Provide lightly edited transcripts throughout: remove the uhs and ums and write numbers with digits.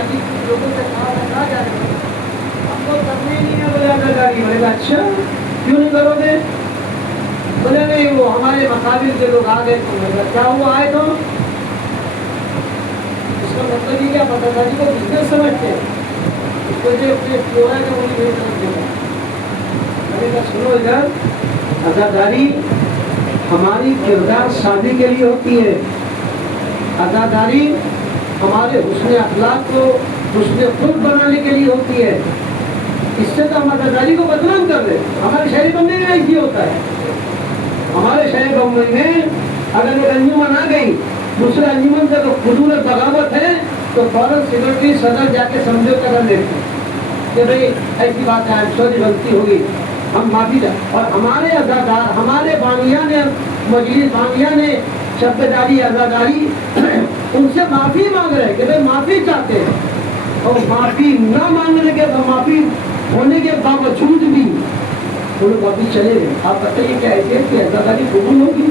ابھی لوگوں سے کہا جا رہا ہے ہم کو کرنے نہیں ہے بولے اداکاری. میں نے کہا اچھا کیوں نہیں کرو گے؟ بولے نہیں وہ ہمارے مقابل کے لوگ آ گئے. تو میں نے کہا کیا ہوا آئے تو اس کا مطلب یہ کیا پتا تھا جی وہ بزنس سمجھتے ہیں اس کو جو اپنے کیوں ہے کہ وہ نہیں سمجھتے گا. میں نے کہا سنو ادھر اداکاری ہماری کردار سازی کے لیے ہوتی ہے. اداکاری ہمارے حسن اخلاق کو حسن خلق بنانے کے لیے ہوتی ہے. اس سے تو ہم اداکاری کو بدنام کر رہے ہیں. ہمارے شہری بمبئی میں ایسے ہوتا ہے. ہمارے شہر بمبئی میں اگر ایک انجمن آ گئی دوسرے انجمن سے تو حضور بغاوت ہے تو فوراً سیکرٹری صدر جا کے سمجھوتا کر لیتے کہ بھائی ایسی بات ہے سوری غلطی ہوگی ہم معافی دیں. اور ہمارے اداکار ہمارے بانیہ نے مجلس بانیہ نے شبداری اداکاری ان سے معافی مانگ رہے کہ بھائی معافی چاہتے ہیں. اور معافی نہ مانگنے کے معافی ہونے کے باوجود بھی وہ لوگ ابھی چلے گئے. آپ بتائیے کیا ہے کہ اداکاری قبول ہوگی؟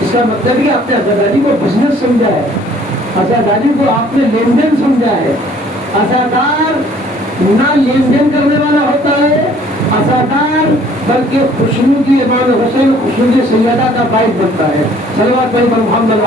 اس کا مطلب کہ آپ نے اداکاری کو بزنس سمجھا ہے. اداکاری کو آپ نے لین دین سمجھا ہے. اداکار نہ لین دین کرنے والا ہوتا ہے اداکار بلکہ خوشنودی امام حسین خوشنودی سیدہ کا باعث بنتا ہے. صلوات بھائی پر محمد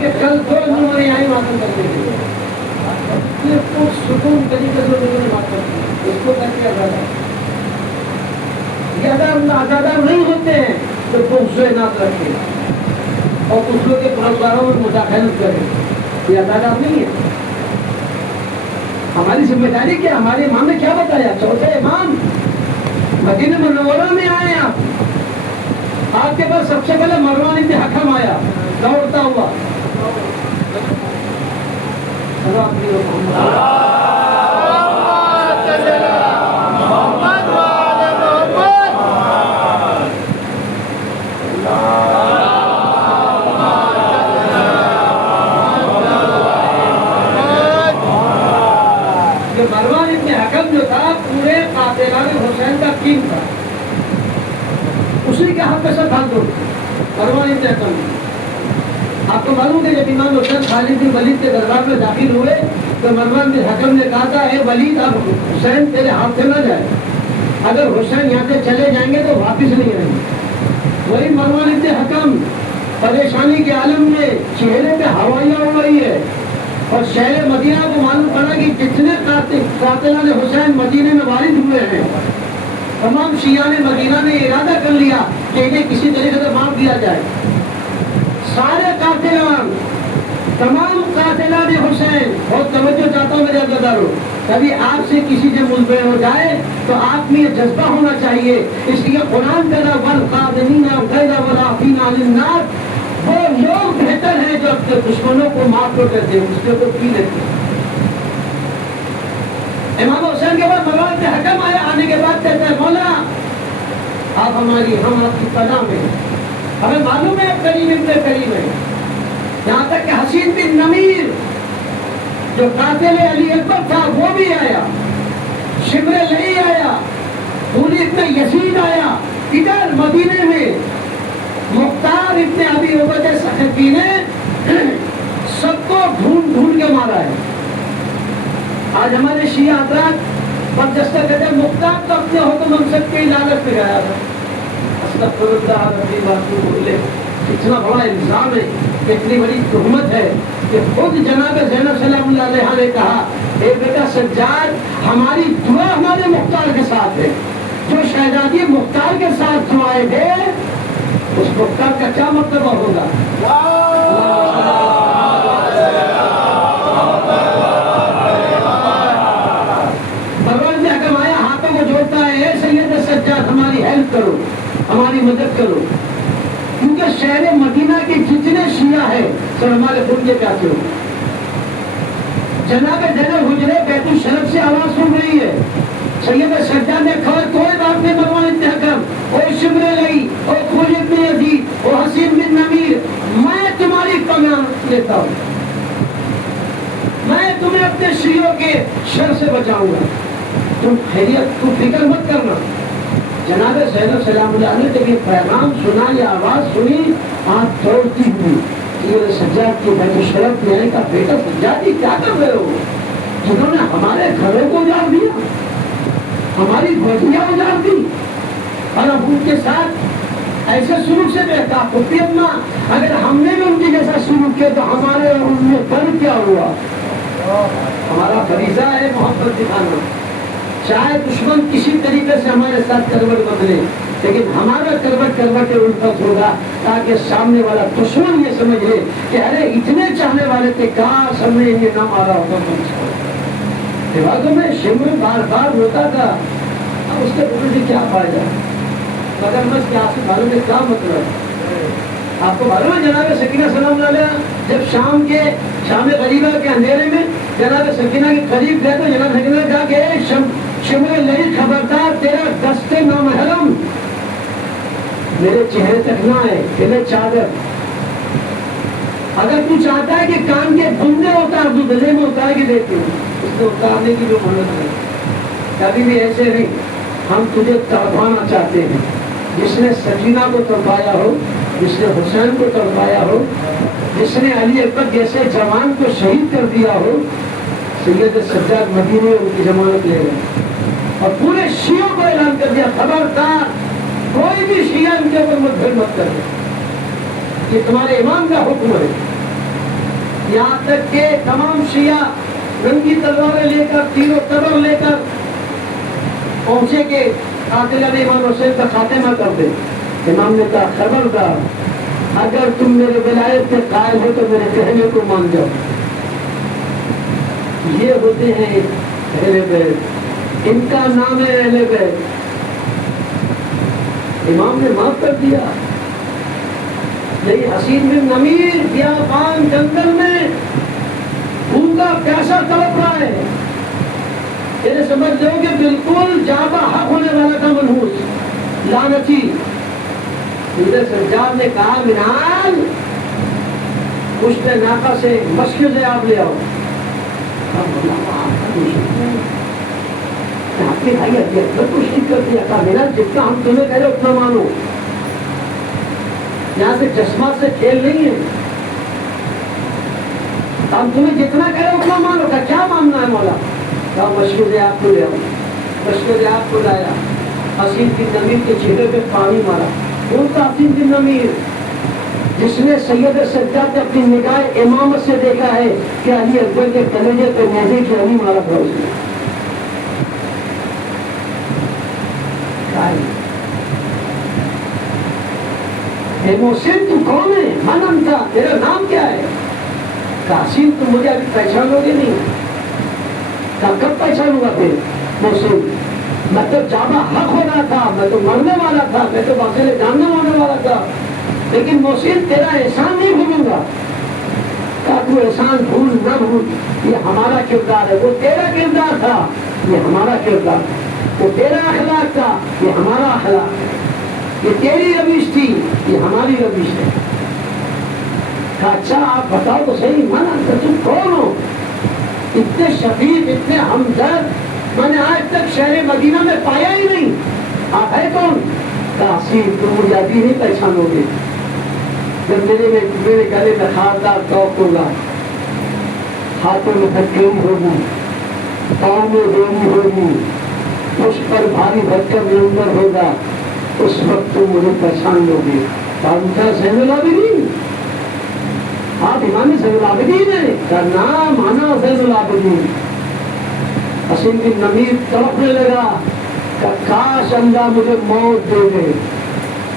کہ کل دو انہوں نے یہاں ماتم کرتے تھے سکون طریقے سے انہوں نے ماتم کیا. اس کو کر کے اداکار نہیں ہوتے ہیں تو دوسرے نہ کرتے اور دوسروں کے پروزگاروں میں مداخلت کریں. یہ اداکار نہیں ہے. ہماری ذمہ داری کیا؟ ہمارے امام نے کیا بتایا؟ چوتھے امام مدینہ منورہ میں آئے. آپ کے پاس سب سے پہلے مروان ابن حکم آیا دوڑتا ہوا. مروان ابن حکم جو تھا پورے قافلہ میں حسین کا کینگ تھا. اسی کے ہاتھ میں سے بھاگ دو مروان ابن حکم. آپ کو معلوم ہے جب امام حسین خالد بن ولید کے دربار میں داخل ہوئے تو مروان بن حکم نے کہا تھا اے ولید اب حسین تیرے ہاتھ سے نہ جائے. اگر حسین یہاں سے چلے جائیں گے تو واپس نہیں آئیں گے. وہی مروان بن حکم پریشانی کے عالم میں چہرے پہ ہوائیاں اڑ رہی ہے اور شہر مدینہ کو معلوم پڑا کہ جتنے قاتلان حسین مدینے میں وارد ہوئے ہیں تمام شیعان مدینہ نے ارادہ کر لیا کہ انہیں کسی طریقے سے مار دیا جائے. سارے قاتلان تمام قاتلان حسین بہت توجہ چاہتا ہوں میرے عزیزانو کبھی آپ سے کسی سے ملبے ہو جائے تو آپ میں یہ جذبہ ہونا چاہیے. اس لیے قرآن کہتا والقادمین الغیظ والعافین عن الناس وہ لوگ بہتر ہیں جو اپنے دشمنوں کو معاف کر دیتے ہیں اس کو پی لیتے ہیں. امام حسین کے بعد مروان بن حکم آیا. آنے کے بعد کہتا ہے مولا آپ ہماری ہم آپ کی پناہ میں. ہمیں معلوم ہے کریم ابن کریم ہے. یہاں تک کہ حسین بن نمیر جو قاتل علی اکبر تھا وہ بھی آیا. شمر لئی آیا. پوری ابن یزید آیا. ادھر مدینے میں مختار ابن ابی عبیدہ ثقفی نے سب کو ڈھونڈ ڈھونڈ کے مارا ہے. آج ہمارے شیعہ حضرات برجستہ کہتے ہیں مختار تو اپنے حکم منصب کے لالچ میں گیا تھا. استغفر ربی واتوب الیہ. اتنا بڑا الزام ہے اتنی بڑی تہمت ہے کہ خود جناب زینب سلام اللہ علیہ نے کہا اے بیٹا سجاد ہماری دعا ہمارے مختار کے ساتھ ہے. جو شہزادی مختار کے ساتھ دعائیں دے اس مختار کا کیا مطلب ہوگا؟ بھگوان نے حکم آیا ہاتھوں کو جوڑتا ہے اے سید سجاد ہماری ہیلپ کرو ہماری مدد کرو کیونکہ شہر مدینہ کے جتنے شیعہ ہیں سب ہمارے خود کے پیاسے ہو. جناب زینب حجرے بیت الشرف سے آواز سن رہی ہے. سید سجاد نے کہا کوئی بات نہیں مروان ابن حکم اور شمر لئی اور خالد بن یزید اور حسین بن نمیر میں تمہاری ضمانت لیتا ہوں، میں تمہیں اپنے شیعوں کے شر سے بچاؤں گا، تم فکر مت کرنا۔ جناب زینب سلام اللہ نے جب یہ پیغام سنا، یہ آواز سنی، آپ دوڑتی ہوئی یہ سجاد کی بیت الشرف میں آئے کا بیٹا سجاد جی کیا کر رہے ہو؟ جنہوں نے ہمارے گھروں کو اجاڑ دیا، ہماری بیٹیاں اجاڑ دی، اور اب ان کے ساتھ ایسے سلوک سے بہتا ہوتی اپنا، اگر ہم نے بھی ان کے جیسا سلوک کیا تو ہمارے اور ان میں فرق کیا ہوا؟ ہمارا فریضہ ہے محبت دکھانا، چاہے دشمن کسی طریقے سے ہمارے ساتھ کروٹ بدلے، لیکن ہمارا کروٹ الفت ہوگا، تاکہ سامنے والا دشمن یہ سمجھ لے کہ ارے اتنے چاہنے والے تھے، کاش ہم نے یہ نہ مارا ہوتا۔ دیواروں میں شمر بار بار ہوتا تھا، اب اس کے اوپر سے کیا فائدہ؟ مگر مس کے آنسو بھروں میں کیا مطلب؟ آپ کو معلوم ہے جناب سکینہ سلام اللہ علیہ جب شام غریبہ کے اندھیرے میں جناب سکینہ کے قریب گئے تو جناب سکینہ نے کہا کہ شمر لئی خبردار، تیرا دست نامحرم میرے چہرے تک نہ آئے، تیرے چادر، اگر تو چاہتا ہے کہ کان کے بندے اتار دو، گلے میں اتار کے دیتی ہوں، اس کو اتارنے کی جو محنت ہے، کبھی بھی ایسے نہیں۔ ہم تجھے تڑپانا چاہتے ہیں، جس نے سکینہ کو تڑپایا ہو، جس نے حسین کو تڑپایا ہو، جس نے علی اکبر جیسے جوان کو شہید کر دیا ہو، سید سجاد مدینہ ان کی ضمانت لے گئے اور پورے شیعوں کو اعلان کر دیا خبردار کوئی بھی شیعہ ان کے اوپر مدبر مت کر دے، یہ تمہارے امام کا حکم ہے۔ یہاں تک کہ تمام شیعہ رنگی تلواریں لے کر، تیر و تبر لے کر پہنچے کہ قاتلان امام حسین کا خاتمہ کر دے۔ امام نے کہا خبردار، اگر تم میرے ولایت کے قائل ہو تو میرے کہنے کو مان جاؤ۔ یہ ہوتے ہیں اہل بیت، ان کا نام ہے اہل بیت۔ امام نے معاف کر دیا۔ یہی حسین بن نمیر بیابان جنگل میں بھوکا پیاسا تڑپ رہا ہے، یہ سمجھ لو کہ بالکل جابا حق ہونے والا تھا، منحوس لعنتی۔ حضرت سجاد نے کہا منال پشت ناقہ سے مشکل سے آپ لے آؤ۔ آپ نے بھائی ابھی اکبر کو شہید کر دیا، کہا میرا جتنا ہم تمہیں کہہ رہے اتنا مانو، یہاں سے جسمات سے کھیل نہیں ہے، ہم تمہیں جتنا کہہ رہے اتنا مانو۔ کہا کیا ماننا ہے مولا؟ کہا مشکل سے آپ کو لے آؤ۔ مشکل سے آپ کو لایا، حسین بن نمیر کے چہرے پہ پانی مارا۔ کون تھا حسین بن نمیر؟ جس نے سید سجاد اپنی نگاہ امامت سے دیکھا ہے کہ علی اکبر کے کلیجے پہ نیزے کی علی مارا تھا اس نے۔ اے محسن تو کون ہے؟ من انت، تیرا نام کیا ہے؟ حسین تم مجھے ابھی پہچانو گے نہیں؟ کب پہچانوں گا پھر؟ محسن میں تو جامع حق ہو رہا تھا، میں تو مرنے والا تھا، میں تو واقعی جاننے وانے والا تھا، لیکن محسن تیرا احسان نہیں بھولوں گا۔ کہا تو احسان بھول نہ بھول، یہ ہمارا کردار ہے، وہ تیرا کردار تھا، یہ ہمارا کردار، وہ تیرا اخلاق تھا، یہ ہمارا اخلاق، یہ تیری روش تھی، یہ ہماری روش ہے۔ کہا اچھا آپ بتاؤ تو صحیح، من تم کون ہو؟ اتنے شفیق، اتنے ہمدرد میں نے آج تک شہر مدینہ میں پایا ہی نہیں، آپ ہے کون؟ کہا حسین تم مجھے ابھی نہیں پہچانو گے، جب میرے گلے میں خاردار توق ہوگا، ہاتھوں میں دھکیلی ہوگی، پاؤں میں ڈوری ہوگی، اس پر بھاری بھرکم لنگر ہوگا، اس وقت تم مجھے پہچان لو گے۔ کہا زین العابدین، آپ امام زین العابدین ہیں؟ کہا نام انا زین العابدین۔ حسین بن نمیر تڑپنے لگا کہ کاش اللہ مجھے موت دے دے۔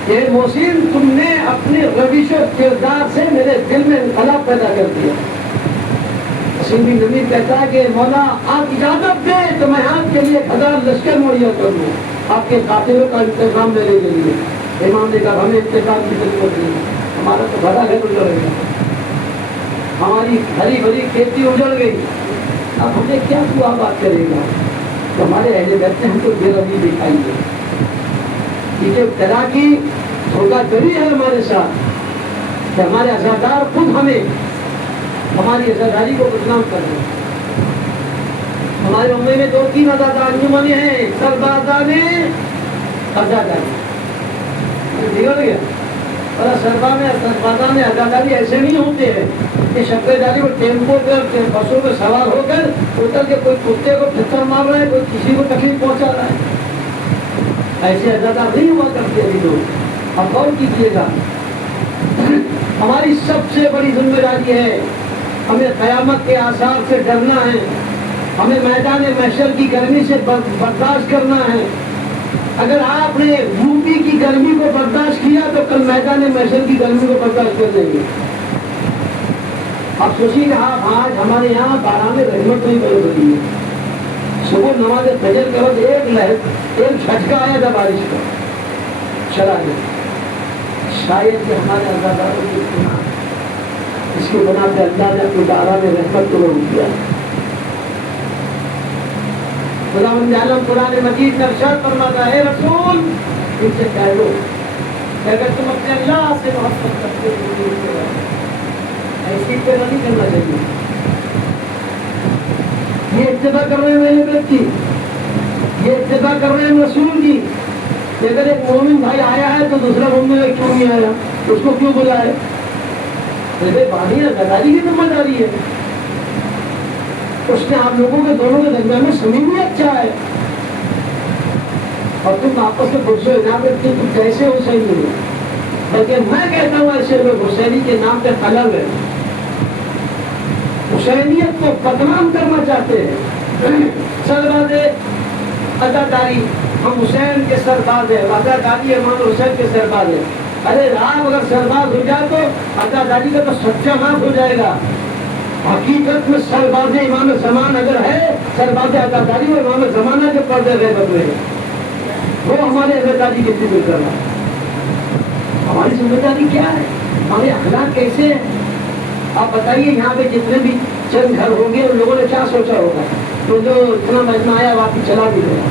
اے محسن تم نے اپنے روش و کردار سے میرے دل میں انقلاب پیدا کر دیا۔ حسین بن نمیر کہتا ہے کہ مولا آپ اجازت دیں تو میں آپ کے لیے 1000 لشکر مہیا کر دوں، آپ کے قاتلوں کا انتقام لینے کے لیے۔ امام نے کہا ہمیں انتقام کی ضرورت نہیں، ہمارا تو بڑا گھر اجڑ گیا، ہماری ہری بھری کھیتی اجڑ گئی، اب ہمیں کیا تو آباد کرے گا؟ تو ہمارے اہل بیت نے ہم کو بے رحمی دکھائی ہے، یہ جو طرح کی دھوکہ دھڑی ہے ہمارے ساتھ، کہ ہمارے عزادار خود ہماری عزاداری کو بدنام کر رہے ہیں. ہمارے امے میں 2-3 عزادار انجمنیں ہیں، سربازان عزاداری بگڑ گیا. اور سربازان عزاداری ایسے نہیں ہوتے ہیں کہ شکر داری کو ٹیمپو پہ بسوں پہ سوار ہو کر اتر کے کوئی کتے کو ٹھکر مار رہا ہے، کوئی کسی کو تکلیف پہنچا رہا ہے. ایسے عزادار نہیں ہوا کرتے ابھی لوگ. اب غور کیجیے گا، ہماری سب سے بڑی ذمہ داری ہے ہمیں قیامت کے آثار سے ڈرنا ہے، ہمیں میدان محشر کی گرمی سے برداشت کرنا ہے. اگر آپ نے یو پی کی گرمی کو برداشت کیا تو کل میدان محشر کی گرمی کو برداشت کر لیں گے. آپ سوچیے کہ آپ آج ہمارے یہاں باران رحمت نہیں برس رہی ہے. صبح نماز فجر کے وقت ایک جھٹکا آیا تھا بارش کا، چلا گیا. شاید کہ ہمارے عزاداروں کی گناہ اس کی بنا پہ اللہ نے اپنی باران رحمت کو روک دیا. خداوند عالم قرآن مجید میں ارشاد فرماتا ہے، رسول ان سے کہہ دو کہ اگر تم اپنے اللہ سے محبت کرتے ہو ایسی پہ نہیں کرنا چاہیے. یہ اتباع کر رہے ہیں میرے بیت کی، یہ اتباع کر رہے ہیں رسول کی کہ اگر ایک مومن بھائی آیا ہے تو دوسرا مومن کیوں نہیں آیا، اس کو کیوں بلائے؟ بانی عزاداری کی ذمہ داری ہے. اس نے آپ لوگوں کے دونوں کے درمیان میں صمیمیت چاہے اور تم آپس میں خود سے انعام کرتے تم کیسے حسینی ہو. بلکہ میں کہتا ہوں ایسے لوگ حسینی کے نام پہ قلم ہے، حسینیت کو بدنام کرنا چاہتے ہیں. سرباز عزاداری، ہم حسین کے سرباز ہیں، عزاداری امام حسین کے سرباز ہیں. ارے آپ اگر سرباز ہو جائے تو عزاداری کا تو سچا نام ہو جائے گا. حقیقت میں سرباز امام زمان اگر ہے، سرباز عزاداری اور امام زمانہ کے پردے رہ بدلے وہ ہمارے عزاداری کی فکر کر رہا ہے. ہماری ذمہ داری کیا ہے؟ ہمارے اخلاق کیسے ہیں؟ آپ بتائیے یہاں پہ جتنے بھی چند گھر ہوں گے ان لوگوں نے کیا سوچا ہوگا؟ تو جو اتنا مجمع آیا واپس چلا بھی گیا.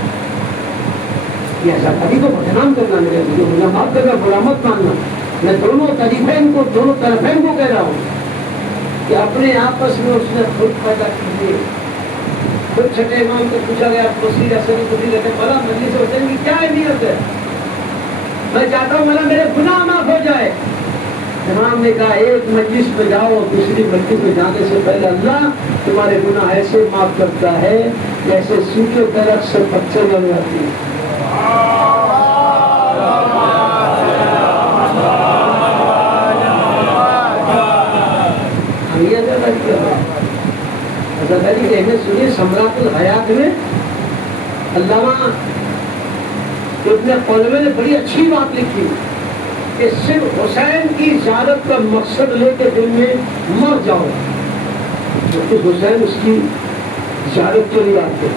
یہ عزاداری کو بدنام کرنا میرے جو ملامت کرنا، برا مت ماننا. میں دونوں طریقین کو، دونوں طرفین کو کہہ رہا ہوں کہ اپنے آپس میں اس نے خود پیدا کیجیے. خود چھٹے امام کو پوچھا گیا مسیح اصلی کو بھی کہتے بلا مجلس حسین کی کیا اہمیت ہے؟ میں چاہتا ہوں ملا میرے گناہ معاف ہو جائے. امام نے کہا ایک مجلس میں جاؤ، دوسری مجلس میں جانے سے پہلے اللہ تمہارے گناہ ایسے معاف کرتا ہے جیسے سوکھے درخت سے پتے لگ جاتی ہے. عزاداری کی اہمیت سنیے. ثمرات الحیات میں علامہ ابن قلوی نے بڑی اچھی بات لکھی کہ صرف حسین کی زیارت کا مقصد لے کے دل میں مر جاؤ، کیونکہ حسین اس کی زیارت کے لیے آتے.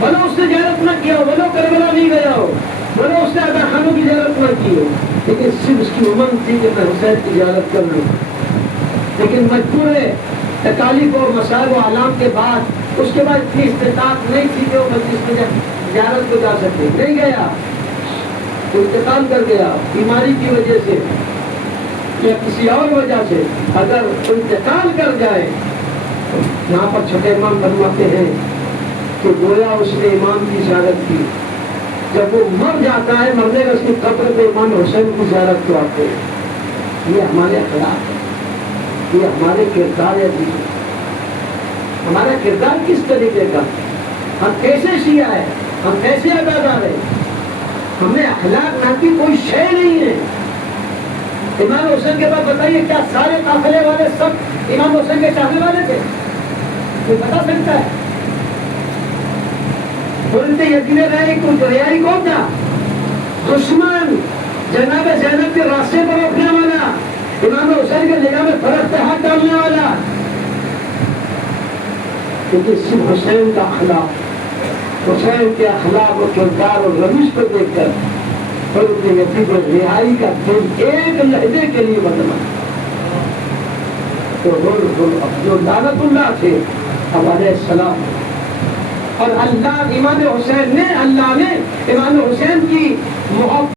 بھلو اس نے زیارت نہ کیا ہو، بھلو کربلا نہیں گیا ہو، بھلو اس نے اگر خانوں کی زیارت نہ کی ہو، لیکن صرف اس کی امنگ تھی کہ میں حسین کی زیارت کر لوں. لیکن مجبور ہے تکالیف اور مسائل و علام کے بعد اس کے بعد اتنی استطاعت نہیں تھی کہ وہ مجلس میں زیارت کو جا سکے. نہیں گیا، تو انتقال کر گیا بیماری کی وجہ سے یا کسی اور وجہ سے. اگر انتقال کر جائے تو یہاں پر چھٹے امام بنواتے ہیں کہ گویا اس نے امام کی زیارت کی. جب وہ مر جاتا ہے، مرنے کا اس کی قبر پہ امام حسین کی زیارت کو آتے ہیں. یہ ہمارے اخلاق ہے، یہ ہمارے کردار ہے. ہمارا کردار کس طریقے کا، ہم کیسے شیعہ ہے، ہم کیسے عزادار ہیں. ہمیں اخلاق نام کی کوئی شے نہیں ہے. امام حسین کے بعد بتائیے کیا سارے قافلے والے سب امام حسین کے چاہنے والے تھے؟ کوئی بتا سکتا ہے؟ بولتے یزید ریائی کون تھا؟ دشمن، جناب زینب کے راستے پر روکنے والا، امام حسین کے نگاہ میں فرق پہ ہاتھ ڈالنے والا. کیونکہ صرف حسین کا اخلاق، حسین کے اخلاق و کردار اور روش کو دیکھ کر یزید رہائی کا دل ایک لہجے کے لیے بدلا. تو جو لعنت اللہ تھے اب علیہ السلام، اور اللہ امام حسین نے، اللہ نے امام حسین کی محبت